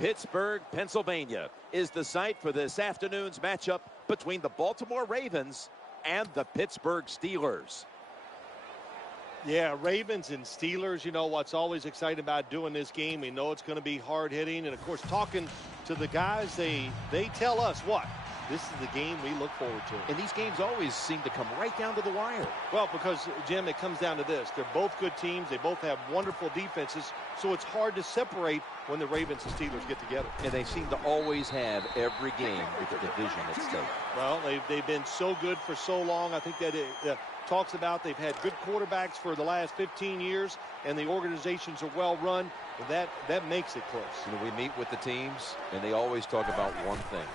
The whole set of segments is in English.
Pittsburgh, Pennsylvania is the site for this afternoon's matchup between the Baltimore Ravens and the Pittsburgh Steelers. Yeah, Ravens and Steelers, you know what's always exciting about doing this game. We know it's going to be hard hitting. And, of course, talking to the guys, they tell us what? This is the game we look forward to. And these games always seem to come right down to the wire. Well, because, Jim, it comes down to this. They're both good teams. They both have wonderful defenses. So it's hard to separate when the Ravens and Steelers get together. And they seem to always have every game with the division at stake. Well, they've been so good for so long. I think that it talks about they've had good quarterbacks for the last 15 years, and the organizations are well run. That makes it close. You know, we meet with the teams, and they always talk about one thing.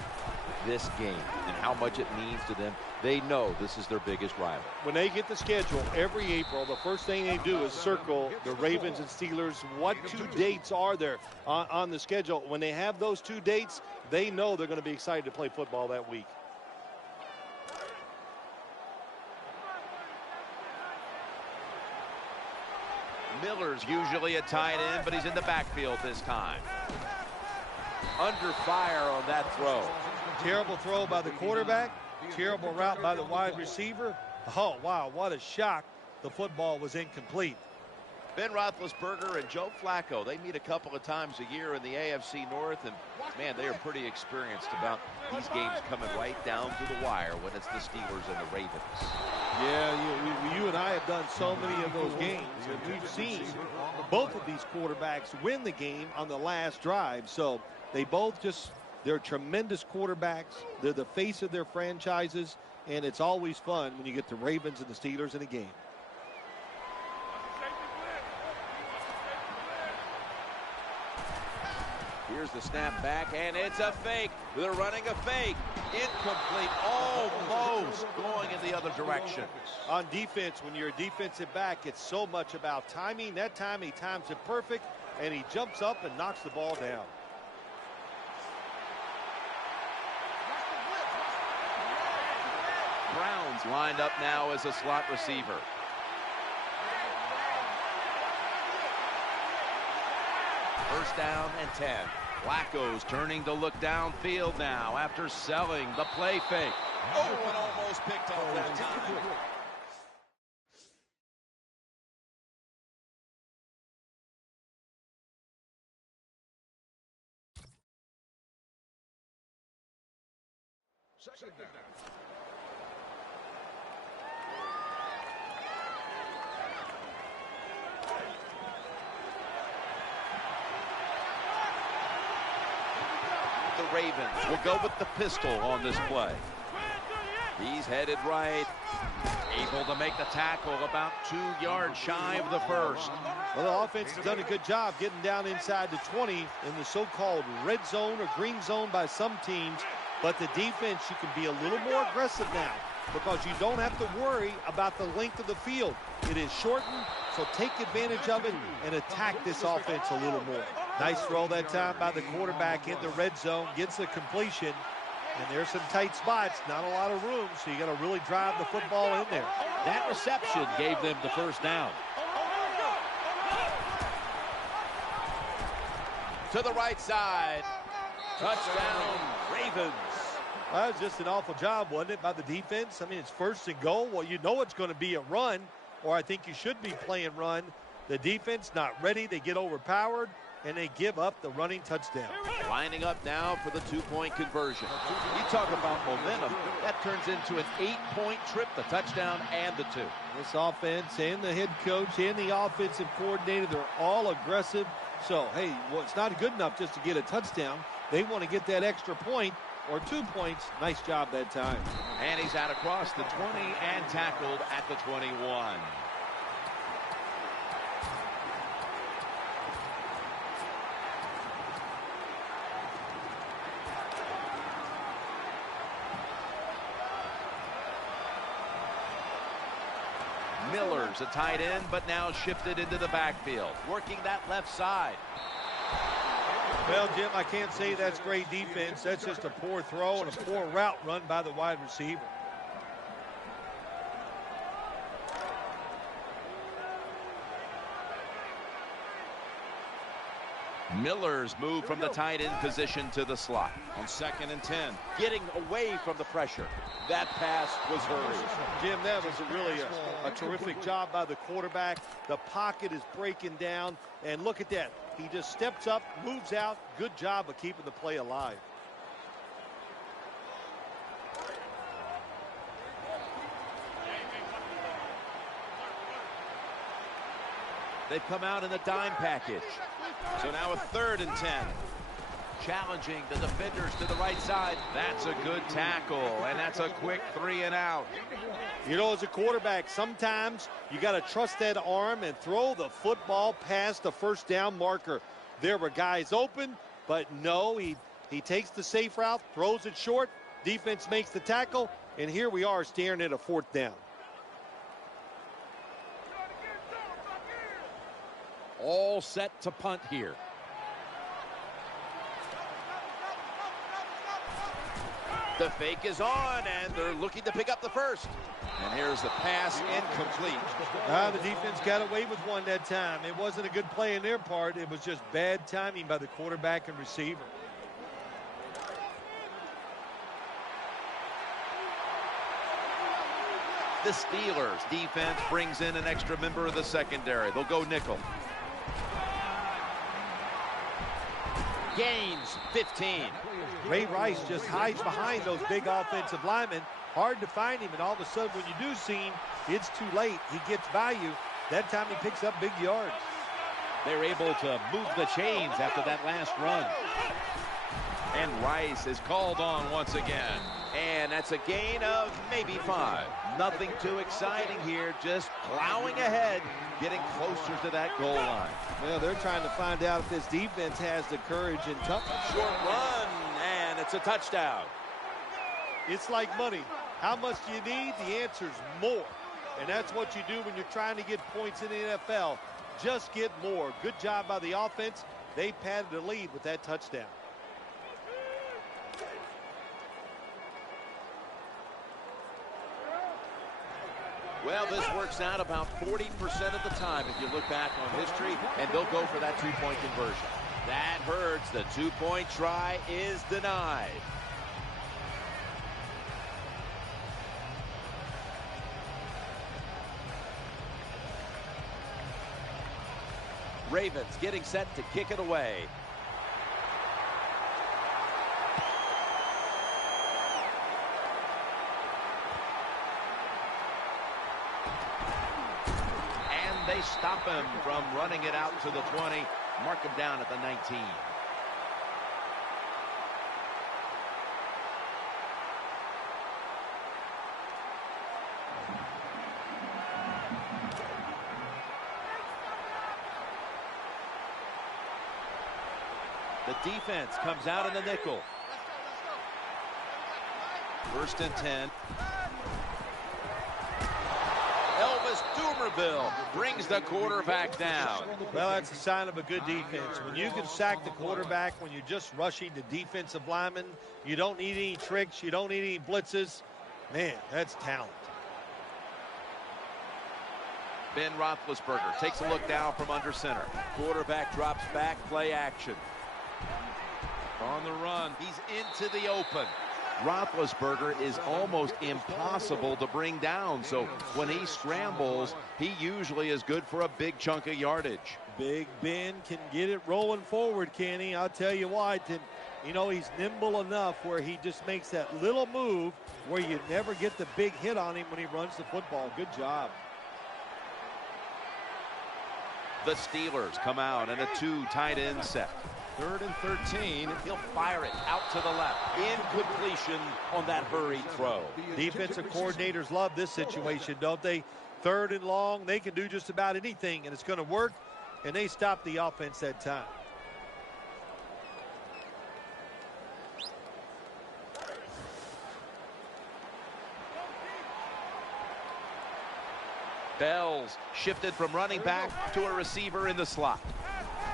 This game and how much it means to them. They know this is their biggest rival. When they get the schedule every April, the first thing they do is circle the Ravens and Steelers. What two dates are there on the schedule? When they have those two dates, they know they're going to be excited to play football that week. Miller's usually a tight end, but he's in the backfield this time. Under fire on that throw. Terrible throw by the quarterback. Terrible route by the wide receiver. Oh, wow, what a shock. The football was incomplete. Ben Roethlisberger and Joe Flacco, they meet a couple of times a year in the AFC North, and, man, they are pretty experienced about these games coming right down to the wire when it's the Steelers and the Ravens. Yeah, you and I have done so many of those games, and we've seen both of these quarterbacks win the game on the last drive. So they both they're tremendous quarterbacks. They're the face of their franchises, and it's always fun when you get the Ravens and the Steelers in a game. Here's the snap back, and it's a fake. They're running a fake. Incomplete, almost going in the other direction. On defense, when you're a defensive back, it's so much about timing. That time he times it perfect, and he jumps up and knocks the ball down. Brown's lined up now as a slot receiver. First down and 10. Flacco's turning to look downfield now after selling the play fake. Oh, and almost picked off that time. Second down. The Ravens will go with the pistol on this play. He's headed right, able to make the tackle about 2 yards shy of the first. Well, the offense has done a good job getting down inside the 20 in the so-called red zone or green zone by some teams. But the defense, you can be a little more aggressive now because you don't have to worry about the length of the field. It is shortened, so take advantage of it and attack this offense a little more. Nice throw that time by the quarterback in the red zone, gets the completion, and there's some tight spots, not a lot of room, so you got to really drive the football in there. That reception gave them the first down. To the right side. Touchdown, Ravens. That was just an awful job, wasn't it, by the defense? I mean, it's first and goal. Well, you know it's going to be a run, or I think you should be playing run. The defense not ready. They get overpowered, and they give up the running touchdown. Lining up now for the two-point conversion. You talk about momentum. That turns into an 8-point trip, the touchdown and the 2. This offense and the head coach and the offensive coordinator, they're all aggressive. So, hey, well, it's not good enough just to get a touchdown. They want to get that extra point or 2 points. Nice job that time. And he's out across the 20 and tackled at the 21. Miller's a tight end, but now shifted into the backfield, working that left side. Well, Jim, I can't say that's great defense. That's just a poor throw and a poor route run by the wide receiver. Miller's moved from the tight end position to the slot. On 2nd and 10, getting away from the pressure. That pass was hurried. Jim, that was really a terrific job by the quarterback. The pocket is breaking down, and look at that. He just steps up, moves out. Good job of keeping the play alive. They've come out in the dime package. So now a 3rd and 10. Challenging the defenders to the right side. That's a good tackle, and that's a quick 3 and out. You know, as a quarterback, sometimes you got to trust that arm and throw the football past the first down marker. There were guys open, but no, he takes the safe route, throws it short. Defense makes the tackle, and here we are staring at a 4th down. All set to punt here. The fake is on, and they're looking to pick up the first. And here's the pass, incomplete. The defense got away with one that time. It wasn't a good play in their part. It was just bad timing by the quarterback and receiver. The Steelers defense brings in an extra member of the secondary. They'll go nickel. Gains 15. Ray Rice just hides behind those big offensive linemen. Hard to find him, and all of a sudden when you do see him, it's too late. He gets by you. That time he picks up big yards. They're able to move the chains after that last run. And Rice is called on once again. And that's a gain of maybe 5. Nothing too exciting here, just plowing ahead, getting closer to that goal line. Well, they're trying to find out if this defense has the courage and toughness. Short run, and it's a touchdown. It's like money. How much do you need? The answer's more. And that's what you do when you're trying to get points in the NFL. Just get more. Good job by the offense. They padded the lead with that touchdown. Well, this works out about 40% of the time if you look back on history, and they'll go for that 2-point conversion. That hurts. The 2-point try is denied. Ravens getting set to kick it away. They stop him from running it out to the 20, mark him down at the 19. The defense comes out in the nickel. 1st and 10. Doomerville brings the quarterback down. Well, that's a sign of a good defense. When you can sack the quarterback, when you're just rushing the defensive lineman, you don't need any tricks, you don't need any blitzes. Man, that's talent. Ben Roethlisberger takes a look down from under center. Quarterback drops back, play action. On the run, he's into the open. Roethlisberger is almost impossible to bring down, so when he scrambles, he usually is good for a big chunk of yardage. Big Ben can get it rolling forward, can he? I'll tell you what, and, you know, he's nimble enough where he just makes that little move where you never get the big hit on him when he runs the football. Good job. The Steelers come out in a 2 tight end set. 3rd and 13. He'll fire it out to the left. Incompletion on that hurried throw. Defensive coordinators love this situation, don't they? 3rd and long. They can do just about anything, and it's going to work. And they stop the offense that time. Bell's shifted from running back to a receiver in the slot.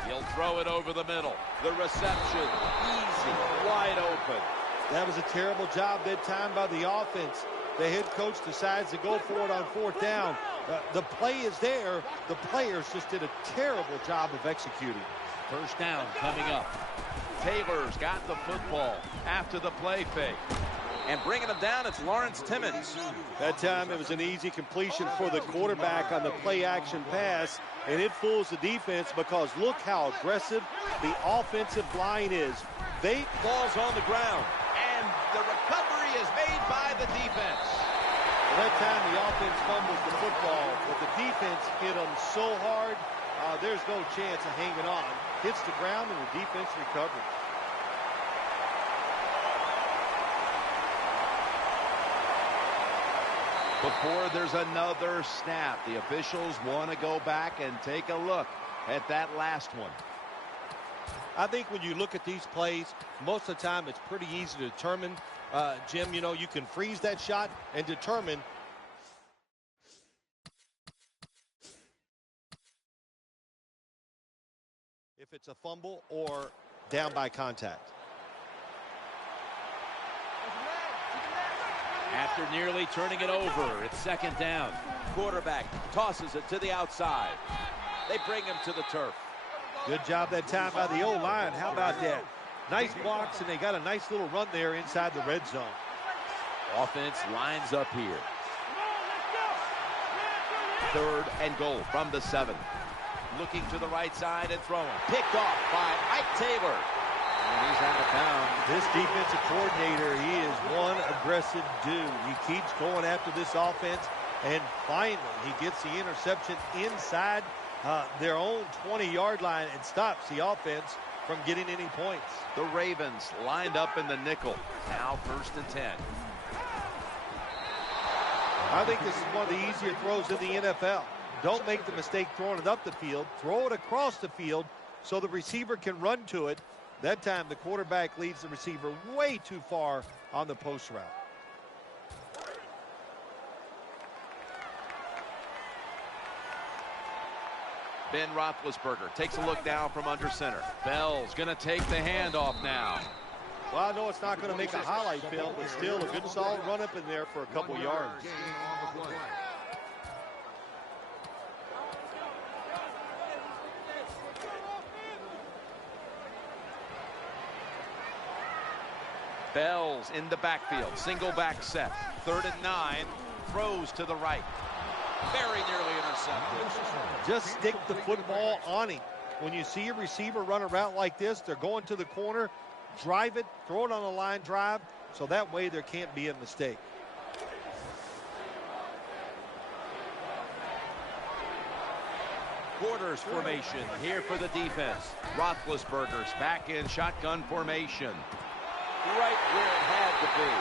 He'll throw it over the middle. The reception, easy, wide open. That was a terrible job that time by the offense. The head coach decides to go for it on 4th down. The play is there. The players just did a terrible job of executing. First down coming up. Taylor's got the football after the play fake. And bringing him down, it's Lawrence Timmons. That time it was an easy completion for the quarterback on the play-action pass, and it fools the defense because look how aggressive the offensive line is. Ball's on the ground, and the recovery is made by the defense. Well, that time the offense fumbles the football, but the defense hit them so hard, there's no chance of hanging on. Hits the ground, and the defense recovers. Before there's another snap, the officials want to go back and take a look at that last one. I think when you look at these plays, most of the time it's pretty easy to determine, Jim, you know, you can freeze that shot and determine if it's a fumble or down by contact. After nearly turning it over, it's second down. Quarterback tosses it to the outside. They bring him to the turf. Good job that time by the O-line. How about that? Nice blocks, and they got a nice little run there inside the red zone. Offense lines up here. 3rd and goal from the 7. Looking to the right side and throwing. Picked off by Ike Taylor. And he's out of bounds. This defensive coordinator, he is one aggressive dude. He keeps going after this offense, and finally he gets the interception inside their own 20-yard line and stops the offense from getting any points. The Ravens lined up in the nickel. Now 1st and 10. I think this is one of the easier throws in the NFL. Don't make the mistake throwing it up the field. Throw it across the field so the receiver can run to it. That time the quarterback leads the receiver way too far on the post route. Ben Roethlisberger takes a look down from under center. Bell's going to take the handoff now. Well, I know it's not going to make a highlight film, but still a good solid run up in there for a couple yards. Bell's in the backfield. Single back set. 3rd and 9. Throws to the right. Very nearly intercepted. Just stick the football on him. When you see a receiver run a route like this, they're going to the corner, drive it, throw it on a line drive, so that way there can't be a mistake. Quarters formation here for the defense. Roethlisberger's back in shotgun formation. Right where it had to be.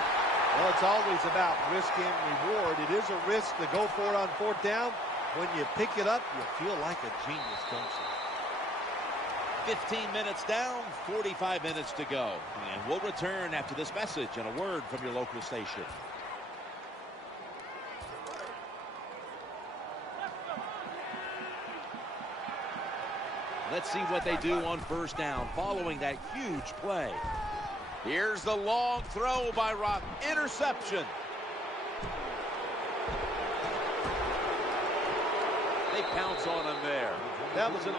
Well, it's always about risk and reward. It is a risk to go for it on 4th down. When you pick it up, you feel like a genius, don't you? 15 minutes down, 45 minutes to go. And we'll return after this message and a word from your local station. Let's see what they do on 1st down following that huge play. Here's the long throw by Rock. Interception. They pounce on him there. That was an...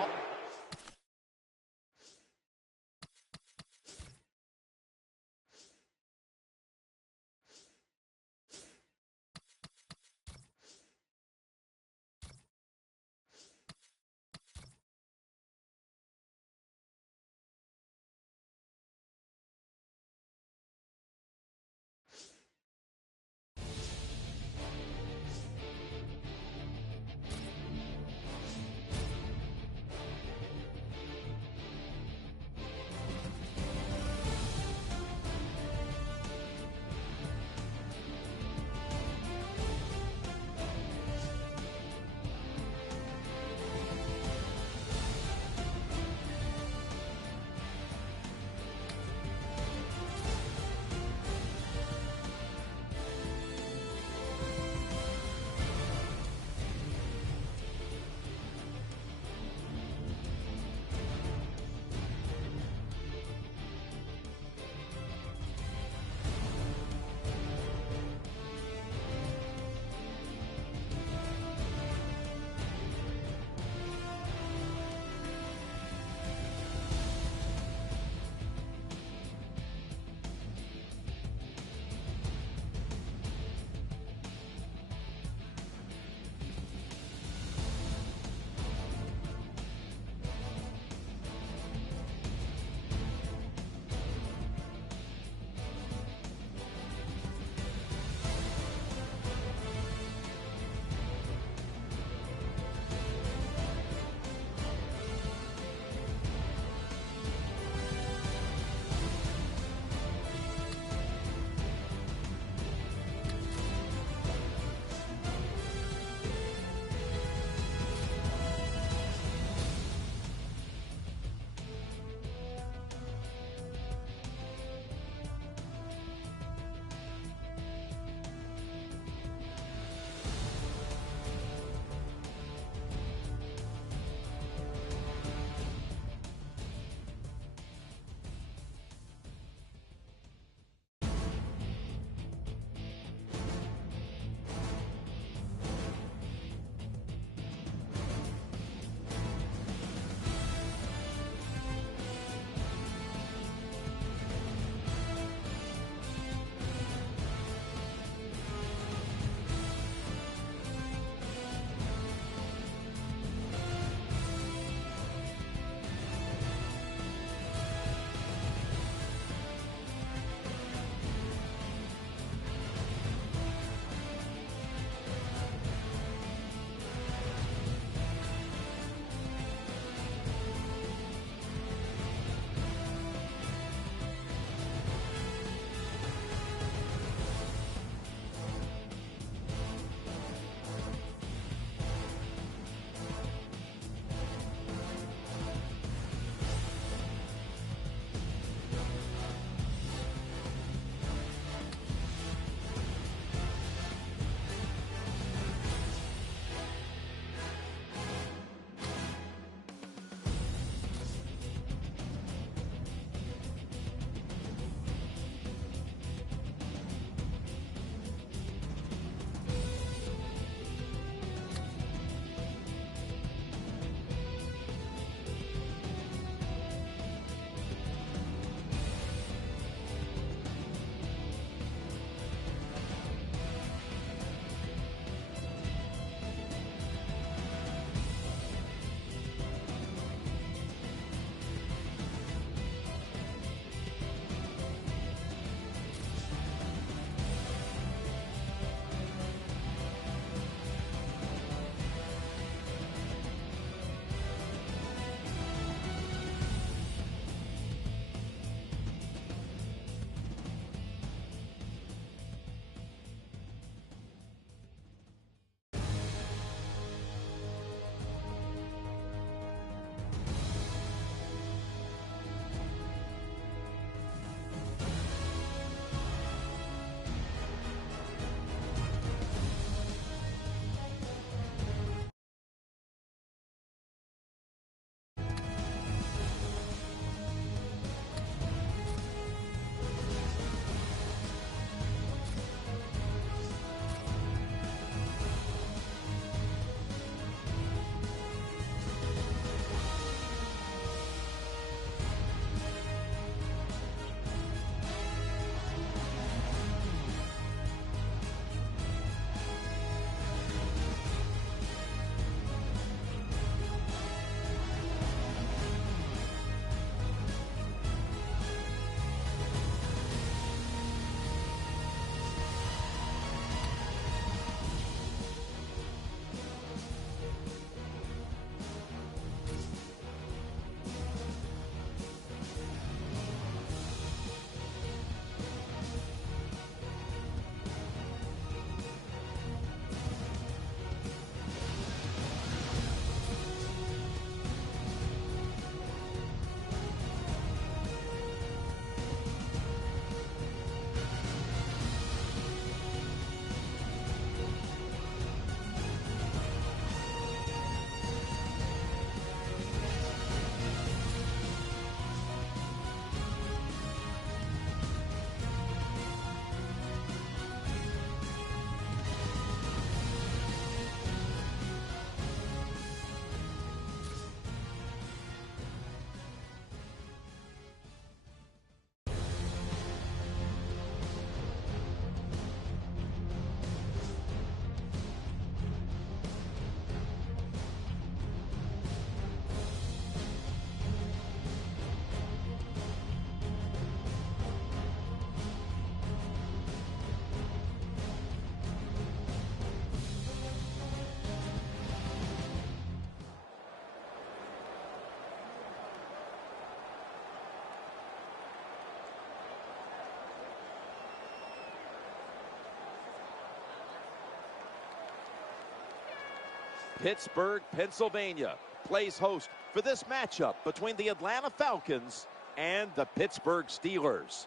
Pittsburgh, Pennsylvania plays host for this matchup between the Atlanta Falcons and the Pittsburgh Steelers.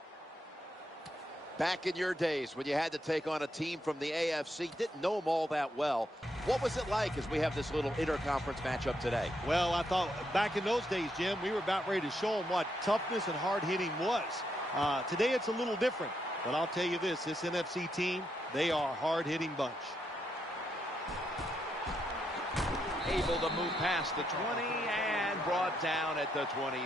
Back in your days when you had to take on a team from the AFC, didn't know them all that well. What was it like as we have this little interconference matchup today? Well, I thought back in those days, Jim, we were about ready to show them what toughness and hard-hitting was. Today it's a little different, but I'll tell you this NFC team, they are a hard-hitting bunch. Able to move past the 20 and brought down at the 23.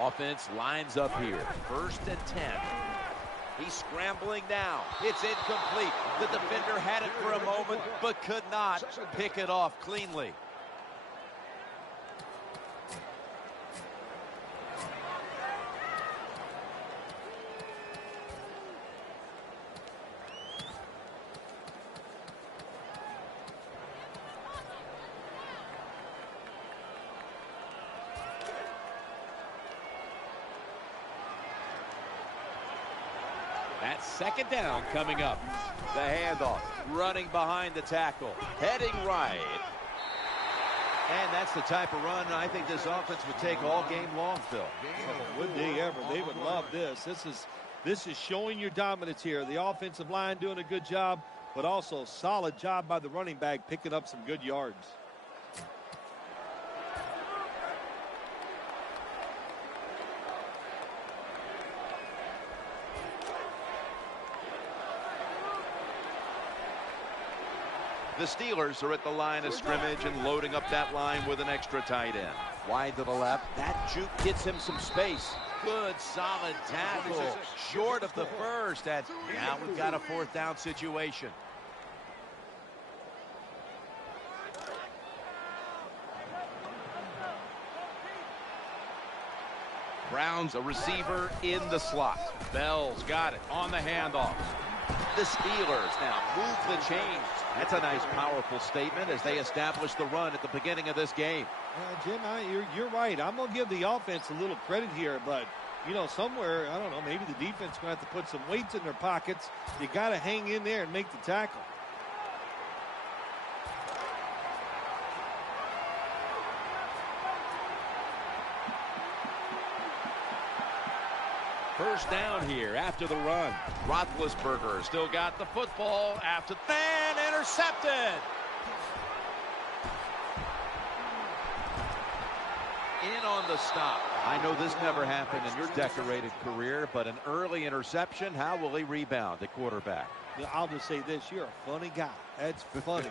Offense lines up here. 1st and 10. He's scrambling now. It's incomplete. The defender had it for a moment, but could not pick it off cleanly. That's 2nd down coming up. The handoff, running behind the tackle, heading right. And that's the type of run I think this offense would take all game long, Phil. Oh, would they ever? They would love this. This is showing your dominance here. The offensive line doing a good job, but also solid job by the running back picking up some good yards. The Steelers are at the line of scrimmage and loading up that line with an extra tight end. Wide to the left. That juke gets him some space. Good, solid tackle. Short of the first. And now we've got a 4th down situation. Brown's a receiver in the slot. Bell's got it on the handoff. The Steelers now move the chains. That's a nice, powerful statement as they establish the run at the beginning of this game. Jim, you're right. I'm going to give the offense a little credit here, but, you know, somewhere, I don't know, maybe the defense is going to have to put some weights in their pockets. You got to hang in there and make the tackle. First down here after the run. Roethlisberger still got the football after and intercepted. In on the stop. I know this never happened in your decorated career, but an early interception, how will he rebound at quarterback? I'll just say this, you're a funny guy. That's funny.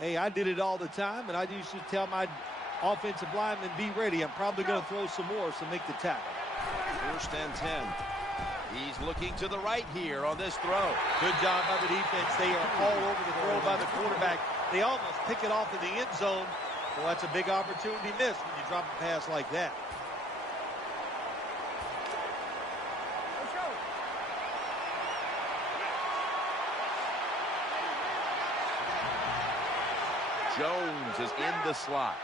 Hey, I did it all the time, and I used to tell my offensive linemen, be ready. I'm probably going to throw some more, so make the tackle. 1st and 10. He's looking to the right here on this throw. Good job by the defense. They are all over the throw by the quarterback. They almost pick it off in the end zone. Well, that's a big opportunity missed when you drop a pass like that. Jones is in the slot.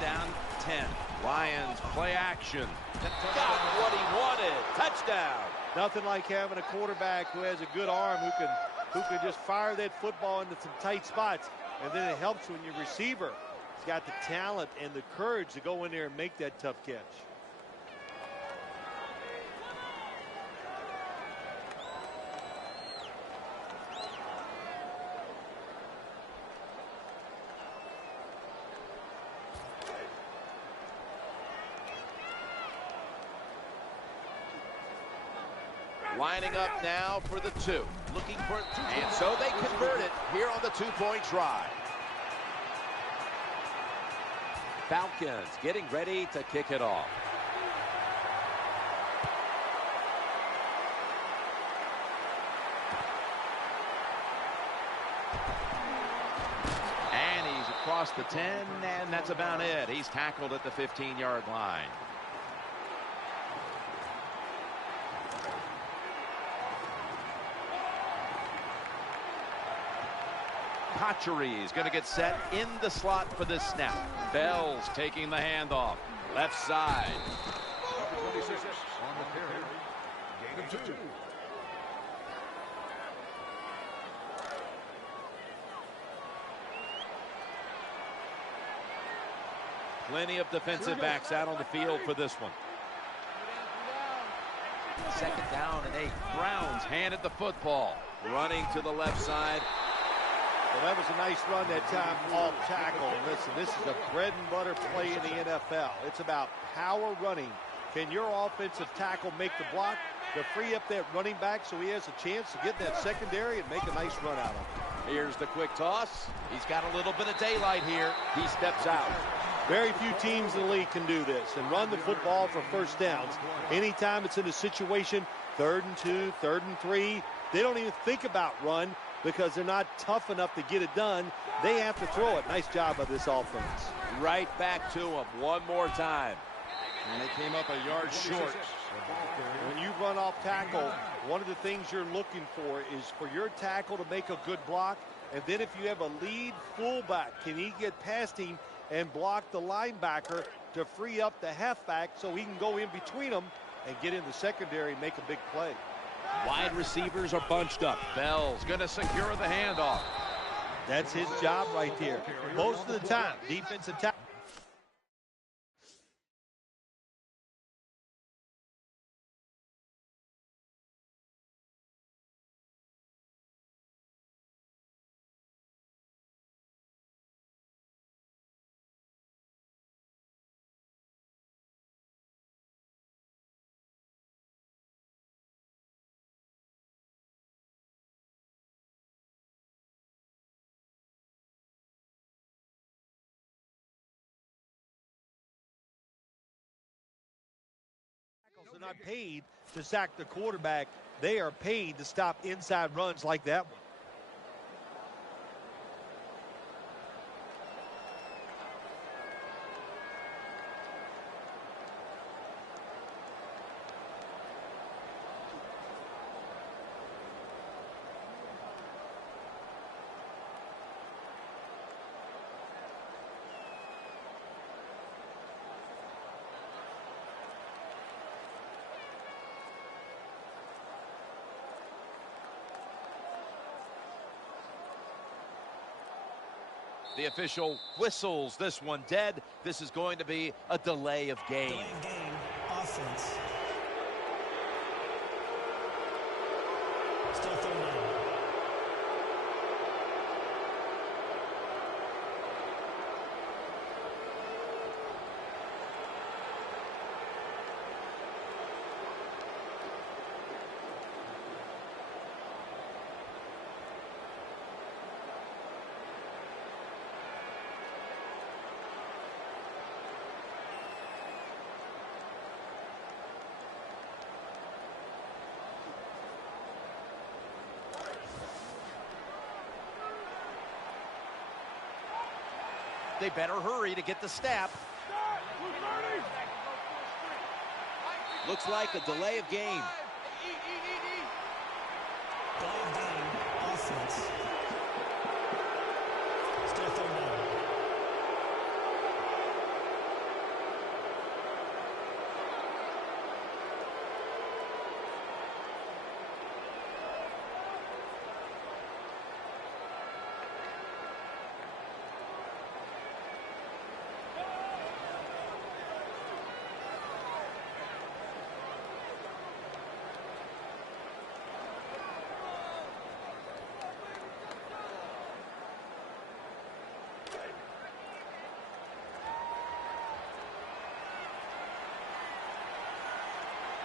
Down 10. Lions play action. Got what he wanted. Touchdown. Nothing like having a quarterback who has a good arm who can just fire that football into some tight spots. And then it helps when your receiver has got the talent and the courage to go in there and make that tough catch. Lining up now for the 2. Looking for it. And so they convert it here on the 2-point try. Falcons getting ready to kick it off. And he's across the 10, and that's about it. He's tackled at the 15-yard line. Potchery is going to get set in the slot for this snap. Bell's taking the handoff. Left side. Plenty of defensive backs out on the field for this one. Second down and 8. Browns handed the football. Running to the left side. Well, that was a nice run that time off tackle. And listen, this is a bread and butter play in the NFL. It's about power running. Can your offensive tackle make the block to free up that running back so he has a chance to get that secondary and make a nice run out of it? Here's the quick toss. He's got a little bit of daylight here. He steps out. Very few teams in the league can do this and run the football for first downs. Anytime it's in a situation, 3rd and 2, 3rd and 3, they don't even think about run because they're not tough enough to get it done. They have to throw it. Nice job by this offense. Right back to him one more time. And they came up a yard short. When you run off tackle, one of the things you're looking for is for your tackle to make a good block. And then if you have a lead fullback, can he get past him and block the linebacker to free up the halfback so he can go in between them and get in the secondary and make a big play. Wide receivers are bunched up. Bell's going to secure the handoff. That's his job right there. Most of the time, defensive tackle. They're not paid to sack the quarterback. They are paid to stop inside runs like that one. The official whistles this one dead. This is going to be a delay of game. Delay of game, offense. Still 3rd down. They better hurry to get the snap. Looks like a delay of game. Delay of game, offense. Still 3rd down.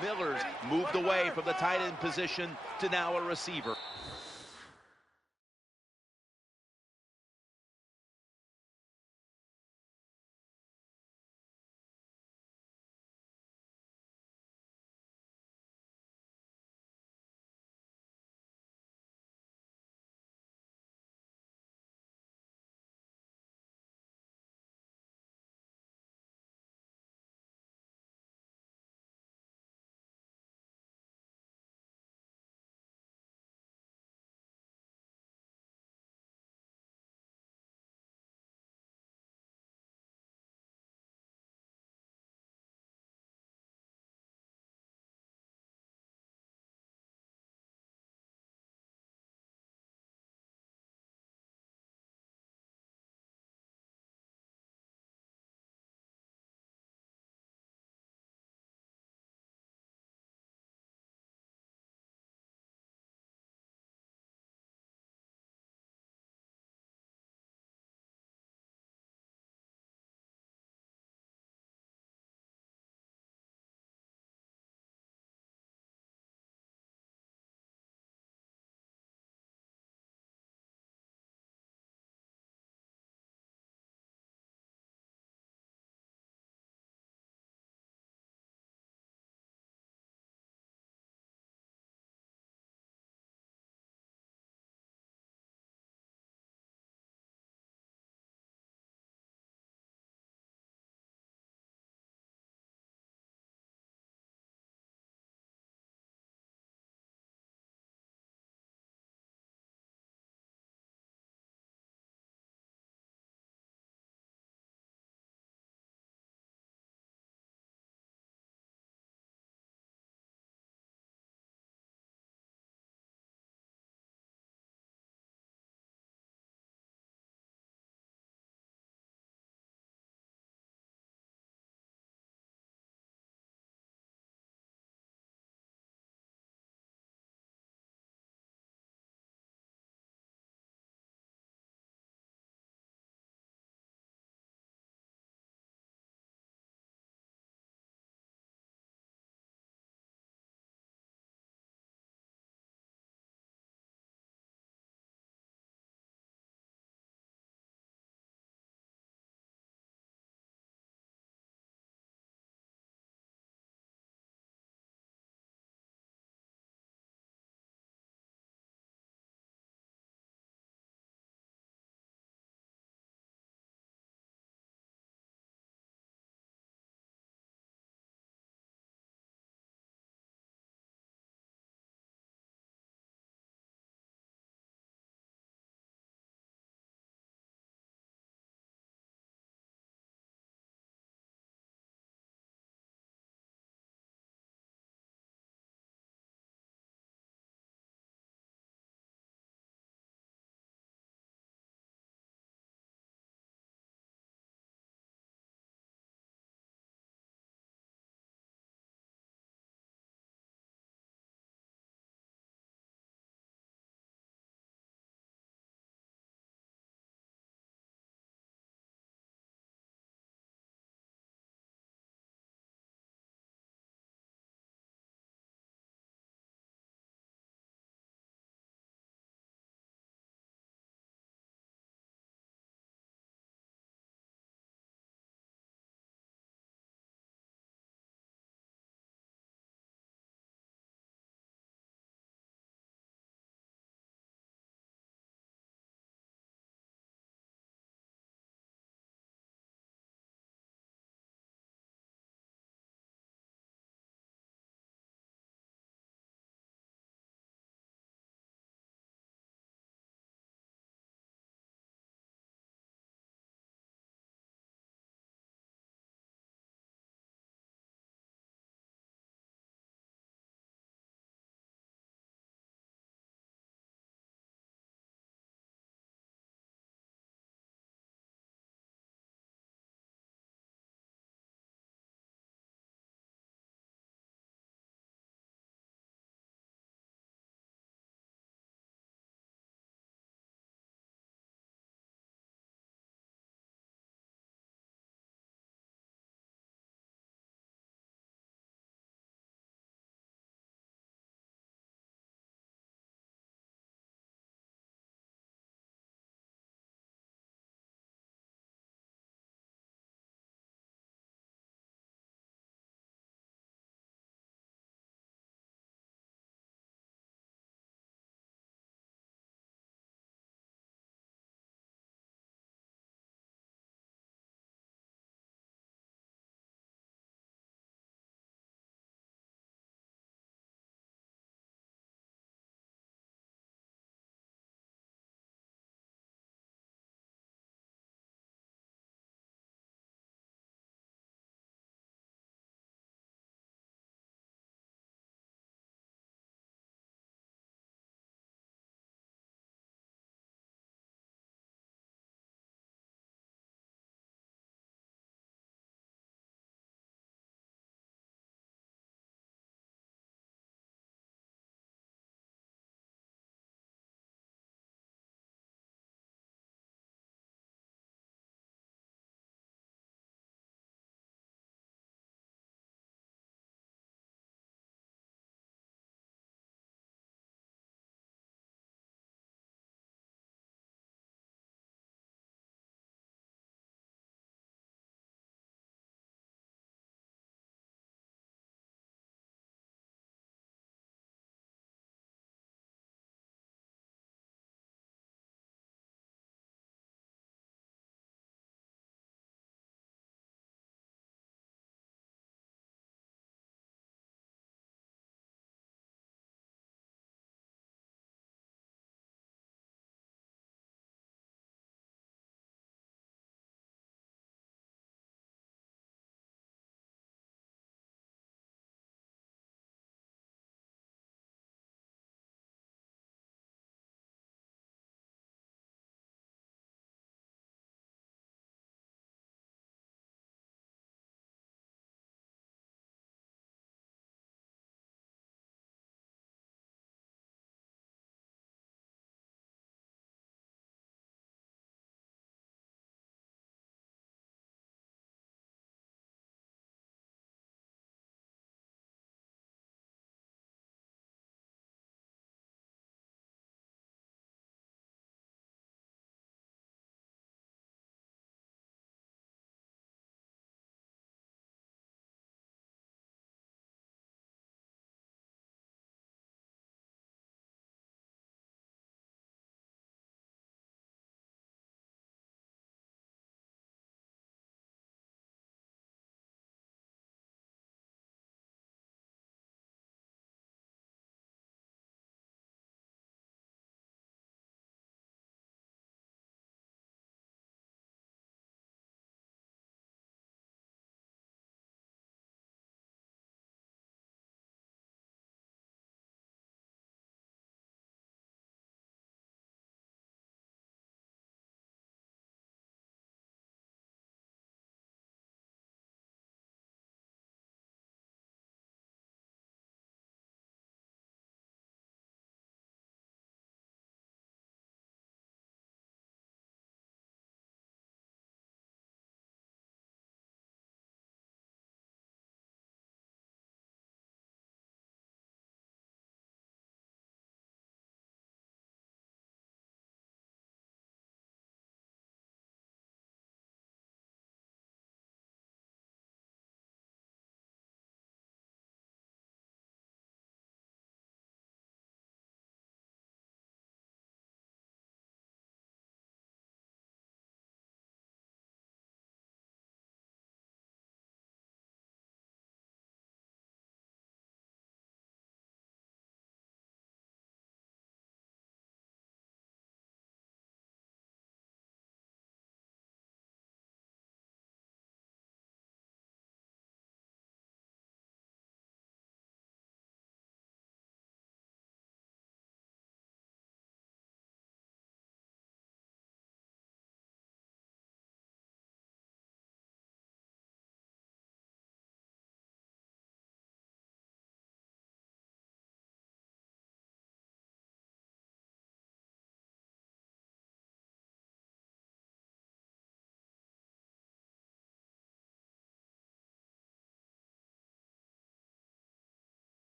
Miller's moved away from the tight end position to now a receiver.